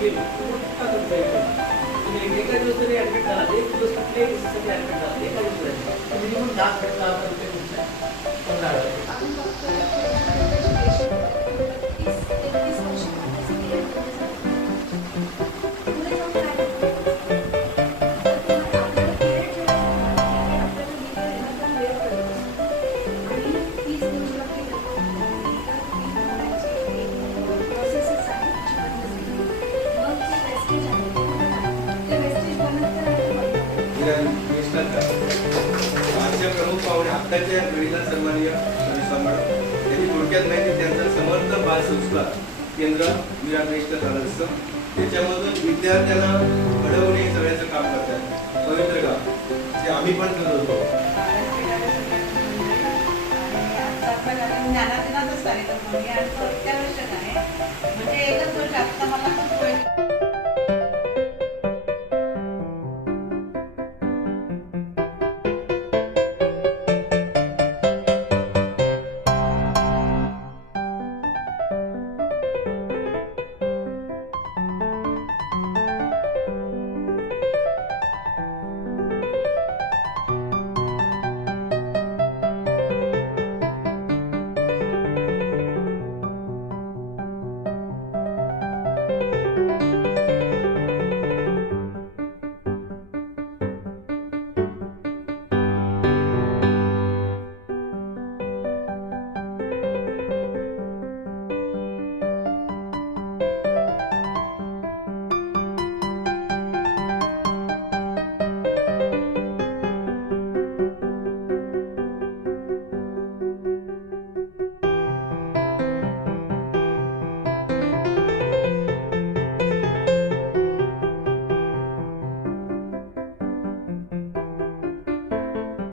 गेलो मोठा तुमचा तुम्ही एका दिवसाने ऍडमिट करा, एक दिवस कुठल्याही दिवसासाठी ऍडमिट करा, एका दिवसासाठी मिनिमम 10 रुपये तुमचा 15 रुपये. आपण फक्त थोडंसं पेशंट 30-31 वर्षापर्यंत क्लिअर करून पुढे जाऊन काय होतं? तर आपल्याला पिरियड जेव्हा आपल्याला लिव्हर आहे ना तो वेळ पडत असतो आणि 30 दिवसाला प्रोसेसेस आहेत जीवनजगती. मग ते वेस्टेज आहे ते वेस्टेज बनत आमच्या प्रमुख पाहुणे आत्ताच्या पिढीला सन्माननीय त्यांनी थोडक्यात माहिती त्यांचं समर्थ बाल संस्कार केंद्र विराट झालं असतं. त्याच्यामधून विद्यार्थ्यांना घडवणे सगळ्याचं काम करतात. पवित्र गाव ते आम्ही पण करत होतो. ज्ञानादिनाचाच कार्यक्रम आहे आणि तो अत्यावश्यक आहे.